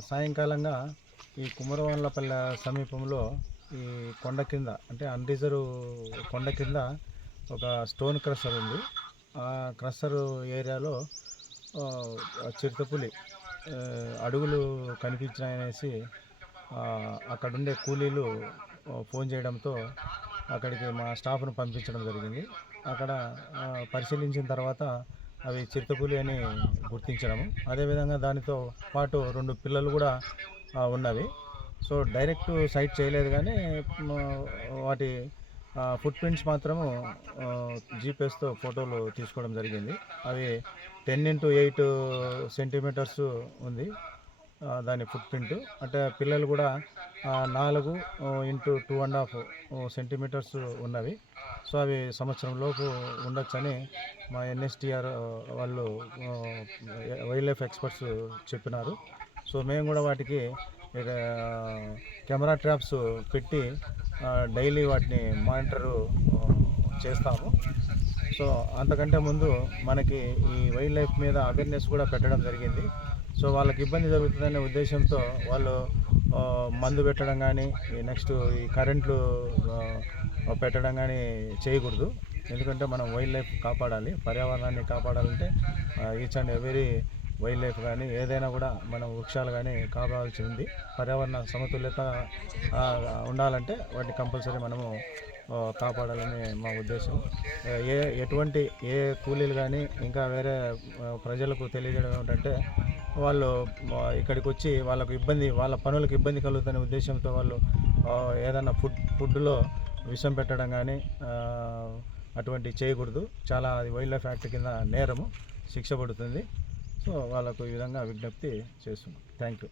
సాయంకాలంగా ఈ కుమరవన్లపల్లె సమీపంలో ఈ కొండ కింద అంటే అన్రిజర్వ్ కొండ కింద ఒక స్టోన్ క్రషర్ ఉంది. ఆ క్రషర్ ఏరియాలో చిరుతపులి అడుగులు కనిపించాయనేసి అక్కడుండే కూలీలు ఫోన్ చేయడంతో అక్కడికి మా స్టాఫ్ను పంపించడం జరిగింది. అక్కడ పరిశీలించిన తర్వాత అవి చిరుతపులి అని గుర్తించడము. అదేవిధంగా దానితో పాటు రెండు పిల్లలు కూడా ఉన్నవి. సో డైరెక్ట్ సైట్ చేయలేదు కానీ వాటి ఫుట్ ప్రింట్స్ మాత్రము జీపీఎస్తో ఫోటోలు తీసుకోవడం జరిగింది. అవి టెన్ ఇంటూ ఎయిట్ సెంటీమీటర్స్ ఉంది. దాని ఫుట్ ప్రింట్ అంటే పిల్లలు కూడా నాలుగు into two and half centimetres ఉన్నవి. సో అవి సంవత్సరంలోపు ఉండొచ్చని మా ఎన్ఎస్టిఆర్ వాళ్ళు వైల్డ్ లైఫ్ ఎక్స్పర్ట్స్ చెప్పినారు. సో మేము కూడా వాటికి కెమెరా ట్రాప్స్ పెట్టి డైలీ వాటిని మానిటరు చేస్తాము. సో అంతకంటే ముందు మనకి ఈ వైల్డ్ లైఫ్ మీద అవేర్నెస్ కూడా పెట్టడం జరిగింది. సో వాళ్ళకి ఇబ్బంది జరుగుతుందనే ఉద్దేశంతో వాళ్ళు మందు పెట్టడం కానీ నెక్స్ట్ ఈ కరెంట్లు పెట్టడం కానీ చేయకూడదు. ఎందుకంటే మనం వైల్డ్ లైఫ్ కాపాడాలి పర్యావరణాన్ని కాపాడాలంటే each and every wild life కానీ ఏదైనా కూడా మనం వృక్షాలు కానీ కాపాడాల్సి ఉంది. పర్యావరణ సమతుల్యత ఉండాలంటే వాటిని కంపల్సరీ మనము కాపాడాలని మా ఉద్దేశం. ఏ ఎటువంటి ఏ కూలీలు కానీ ఇంకా వేరే ప్రజలకు తెలియజేయడం ఏమిటంటే వాళ్ళు ఇక్కడికి వచ్చి వాళ్ళకు ఇబ్బంది వాళ్ళ పనులకు ఇబ్బంది కలుగుతున్న ఉద్దేశంతో వాళ్ళు ఏదైనా ఫుడ్ ఫుడ్లో విషం పెట్టడం కానీ అటువంటి చేయకూడదు. చాలా అది వైల్డ్ లైఫ్ యాక్ట్ కింద నేరము శిక్ష పడుతుంది. సో వాళ్ళకు ఈ విధంగా విజ్ఞప్తి చేస్తున్నాం. Thank you